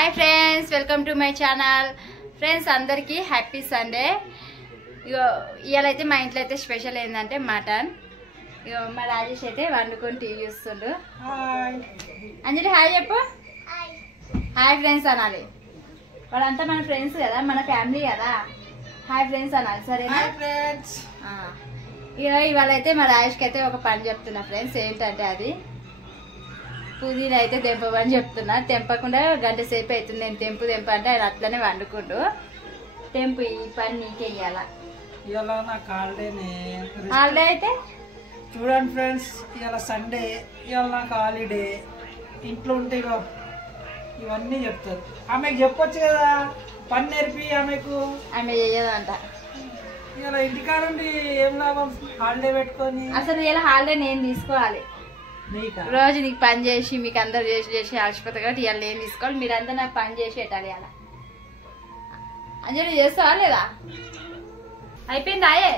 Hi friends welcome to my channel friends अंदर की happy Sunday इवाళైతే మా ఇంట్లో అయితే స్పెషల్ ఏందంటే మటన్ మా రాజేష్ అయితే వండుకొని టీవీ చూస్తుండు హాయ్ అంజలి హాయ్ చెప్పు హాయ్ హాయ్ ఫ్రెండ్స్ అనాలి వాళ్ళంతా మన ఫ్రెండ్స్ కదా మన ఫ్యామిలీ కదా హాయ్ ఫ్రెండ్స్ అనాలి సరేనా హాయ్ ఫ్రెండ్స్ ఇవాళైతే మా రాజేష్కి అయితే ఒక పని చెప్తున్నా ఫ్రెండ్స్ ఏంటంటే అది పుదీనా అయితే తెంపమని చెప్తున్నా తెంపకుండా గంట సేపు అవుతుంది నేను తెంపు అంటే ఆయన అట్లనే వండుకుంటూ తెంపు ఈ పని నీకే ఇవ్వాలా ఇవాళ నాకు హాలిడేనే హాలిడే అయితే చూడండి ఫ్రెండ్స్ ఇవాళ సండే ఇవాళ నాకు హాలిడే ఇంట్లో ఉంటే ఇవన్నీ చెప్తారు ఆమెకు చెప్పొచ్చు కదా పని నేర్పి ఆమెకు ఆమె చెయ్యదంట ఇవాళ ఇంటికాడండి ఏం లాభం హాలిడే పెట్టుకొని అసలు ఇలా హాలిడే నేను తీసుకోవాలి రోజు నీకు పని చేసి మీకు అందరు చేసి అలసిపోతుంది కాబట్టి ఇవాళ నేను తీసుకోవాలి మీరంతా నాకు పని చేసి పెట్టాలి అలా అంజలి చేస్తావా లేదా అయిపోయింది ఆయే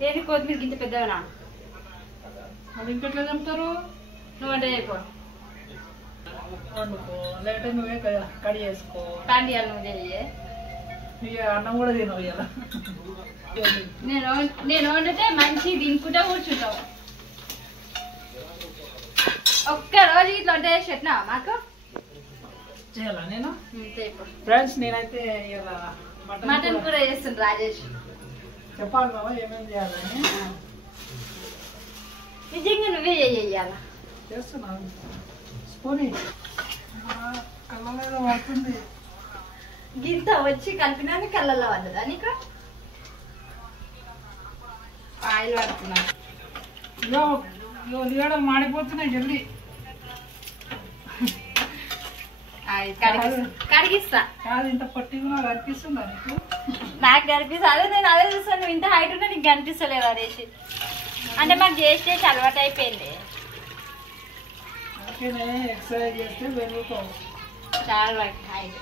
ఏంటి కొత్తిమీర గింత పెద్దవనా అది ఇంకెట్లా చెప్తారు నువ్వు వంట చేయపో వండుకో లేకపోతే నువ్వే కడి చేసుకో ప్యాంట్ ఇవ్వాలి నువ్వు చెయ్యి ఇక అన్నం కూడా తినవు ఇవాళ నేను వండితే మంచి తినుకుంటా కూర్చుంటావు ఒక్క రోజు ఇట్లా వంట చేసి పెట్టినా మాకు చేయాలా నేను ఫ్రెండ్స్ నేనైతే ఇలా మటన్ కూడా చేస్తుండ్రు రాజేష్ చెప్పాలి బాబా ఏమేమి చేయాలని నిజంగా నువ్వే చెయ్యాల చేస్తున్నాను స్పూన్ కళ్ళలో పడుతుంది గింత వచ్చి కలిపినాక కళ్ళల్లో పడ్డదా నీకు ఆయిల్ పడుతున్నా ఉల్లిగడ్డలు మాడిపోతున్నాయి జల్దీ కడిగిస్తా కాదు ఇంత పట్టిగా కనిపిస్తుందా నీకు నాకు కనిపిస్తా అదే నేను అదే చూస్తాను నువ్వు ఇంత హైట్ ఉన్నా నీకు కనిపిస్తలేదు అనేసి అంటే మాకు చేసి అలవాటు అయిపోయింది ఎక్సర్సైజ్ చేస్తే పెరుగుతావు చాలా హైట్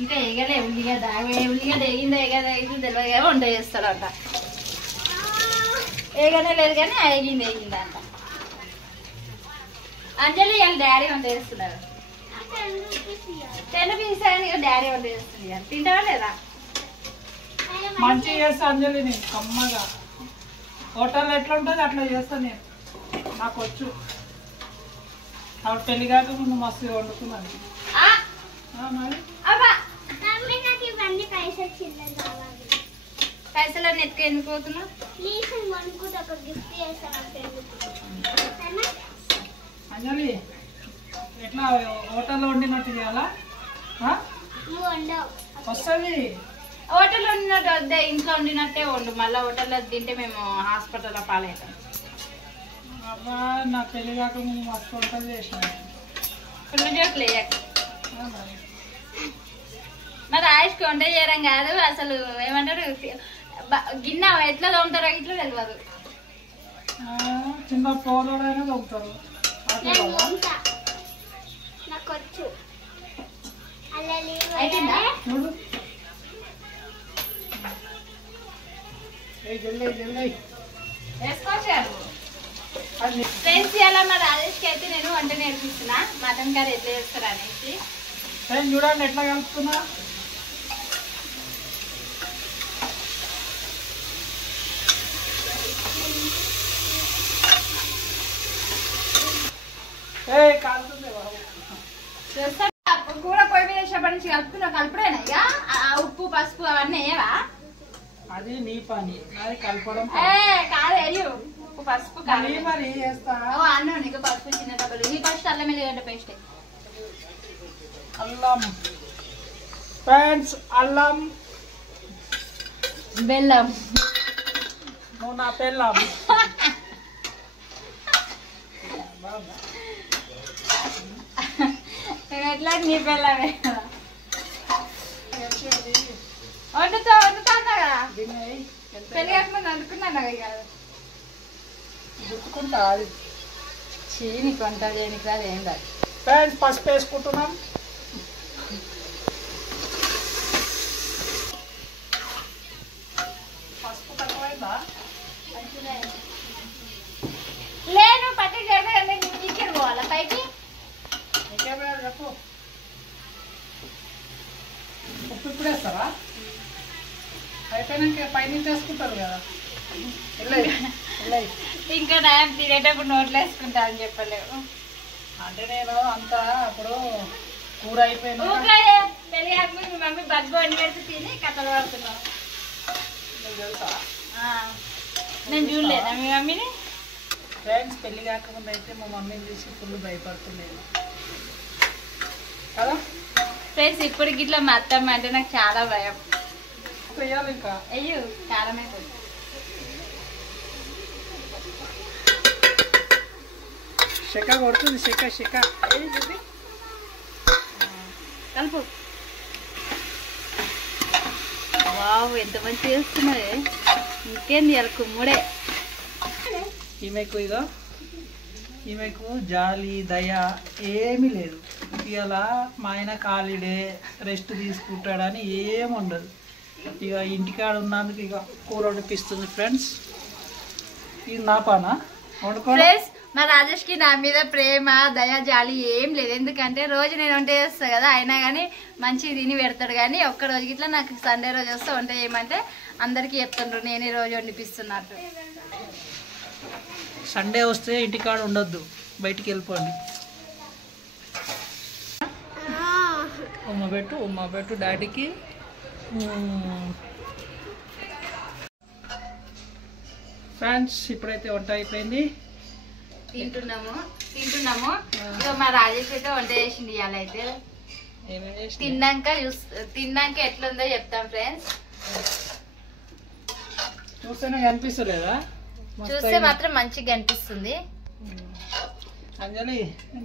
ఇంకా ఎగలే ఉల్లిగడ్డ ఎగిందో ఎగిందో తెలియదు కానీ వంట చేస్తాడు అంట ఏగనే లేదు కానీ ఎగిందంట అంజలి వాళ్ళ డాడీ వంట చేస్తున్నారు 10 రూపీస్ అని డాడీ వంట చేస్తుంది తింటావా లేదా మంచిగా చేస్తా అంజలి నేను కమ్మగా హోటల్ ఎట్లా ఉంటుంది అట్లా చేస్తా నేను నాకు వచ్చు ఆవిడ పెళ్లి కాక ముందు మస్తు వండుకున్నాను మరి పైసలు నెత్తుకు ఎందుకు పోతున్నావు అంజలి ఎట్లా హోటల్లో వండినట్టు చేయాలా వస్తుంది హోటల్లో వండినట్టు వద్దే ఇంట్లో వండినట్టే వండు మళ్ళీ హోటల్లో తింటే మేము హాస్పిటల్లో పాలవుతాం అబ్బా నా పెళ్లి కాక ముందు మస్తు వంటలు చేసిన ఫుల్ జోకులు వేయక మరి ఆయుష్కి వంట చేయడం కాదు అసలు ఏమంటారు గిన్నె ఎట్లా తోముతారో ఇట్లా తెలియదు చిన్న పోలైనా తోముతారు చూడు వేసుకోవచ్చారు ఫ్రెండ్స్ ఇలా మా రాజేష్కి అయితే నేను వంట నేర్పిస్తున్నా మటన్ కర్రీ ఎట్లా చేస్తారు అనేసి చూడండి ఎట్లా కలుపుతున్నా కాలుతుంది కూర పొయ్యి మీద వేసినప్పటి నుంచి కలుపుతున్నా కలుపుడేనా ఇక ఉప్పు పసుపు అవన్నీ ఏవా అది నీ పని అది కలపడం కాదు ఉప్పు పసుపు మరి చేస్తా అన్నం నీకు పసుపు చిన్న డబ్బులు నీ ఫస్ట్ అల్లం ఎల్లిగడ్డ పేస్ట్ అల్లం ఫ్రెండ్స్ అల్లం బెల్లం నువ్వు నా పెళ్ళం నేను ఎట్లా నీ బెల్లమే వండుతా అన్నా కదా పెళ్ళి కాకుండా వండుకున్నాను కాదు గుర్తుకుంటా అది నీకు వంట చేయడానికి రాదు ఏం కాదు ఫ్రెండ్స్ పసుపు వేసుకుంటున్నాం పసుపు తక్కువైందా లేదు పట్టి చేయాలి వేస్తారా? అయిపోయినాక పైనుంచి వేసుకుంటారు కదా. ఇంకా నయం తినేటప్పుడు నోట్లో వేసుకుంటా అని చెప్పలేవు. అంటే నేను అంతా అప్పుడు కూర అయిపోయింది. పెళ్ళి కాకముందు మీ మమ్మీ బగ్గు వండి పెడితే తిని కథలు పడుతున్నావు. తెలుసా? నేను చూడలేదా మీ మమ్మీని? ఫ్రెండ్స్, పెళ్ళి కాకముందు అయితే మా మమ్మీని చూసి ఫుల్ భయపడుతున్నాను కదా ఫ్రెండ్స్. ఇప్పుడు గిట్లా మా అత్తమ్మ అంటే నాకు చాలా భయం. వేయాలి ఇంకా. అయ్యో కారం అయిపోతుంది. శక కొడుతుంది. శక కలుపు. వావ్, ఎంత మంచిగా చేస్తున్నది. ఇంకేంది ఇవాళ కుమ్ముడే. ఈమెకు జాలి దయ ఏమీ లేదు. ఇవాళ మా ఆయన హాలిడే రెస్ట్ తీసుకుంటాడని ఏమి ఉండదు. ఇక ఇంటికాడ ఉన్నందుకు ఇక కూర వండిపిస్తుంది. ఫ్రెండ్స్, ఇది నా పానా వండుకోండి. మా రాజేష్ కి నా మీద ప్రేమ దయ జాలి ఏం లేదు. ఎందుకంటే రోజు నేను వంట చేస్తా కదా, అయినా కానీ మంచిగా తిని పెడతాడు. కానీ ఒక్క రోజు గిట్లా నాకు సండే రోజు వస్తే వంట చేయమంటే అందరికి చెప్తుండ్రు నేనే రోజు వండిపిస్తున్నట్టు. సండే వస్తే ఇంటికాడ ఉండొద్దు, బయటికి వెళ్ళిపోండి. ఉమ్మ పెట్టు డాడీకి. ఫ్రెండ్స్, ఇప్పుడైతే వంట అయిపోయింది. తింటున్నాము. ఇక మా రాజేష్ అయితే వంట చేసింది ఇవాళ. అయితే తిన్నాక ఎట్లుందో చెప్తాం ఫ్రెండ్స్. చూస్తేనే కనిపిస్తలేదా? చూస్తే మాత్రం మంచిగా అనిపిస్తుంది. అంజలి,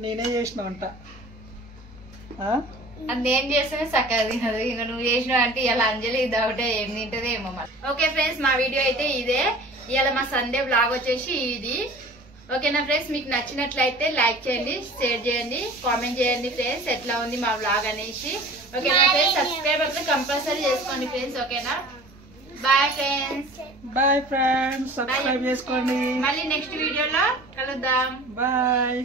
నేనే చేసిన వంట. అది నేను చేస్తేనే చక్కగా తినదు. ఇంకా నువ్వు చేసినావు అంటే ఇలా అంజలి డౌటే ఏం తింటదో ఏమో. ఓకే ఫ్రెండ్స్, మా వీడియో అయితే ఇదే. ఇవాళ మా సండే బ్లాగ్ వచ్చేసి ఇది. ఓకేనా ఫ్రెండ్స్, మీకు నచ్చినట్లయితే లైక్ చేయండి, షేర్ చేయండి, కామెంట్ చేయండి ఫ్రెండ్స్ ఎట్లా ఉంది మా బ్లాగ్ అనేసి. ఓకేనా ఫ్రెండ్స్, సబ్స్క్రైబ్ అయితే కంపల్సరీ చేసుకోండి ఫ్రెండ్స్. ఓకేనా, బాయ్ ఫ్రెండ్స్. సబ్స్క్రైబ్ చేసుకోండి. మళ్ళీ నెక్స్ట్ వీడియోలో కలుద్దాం. బాయ్.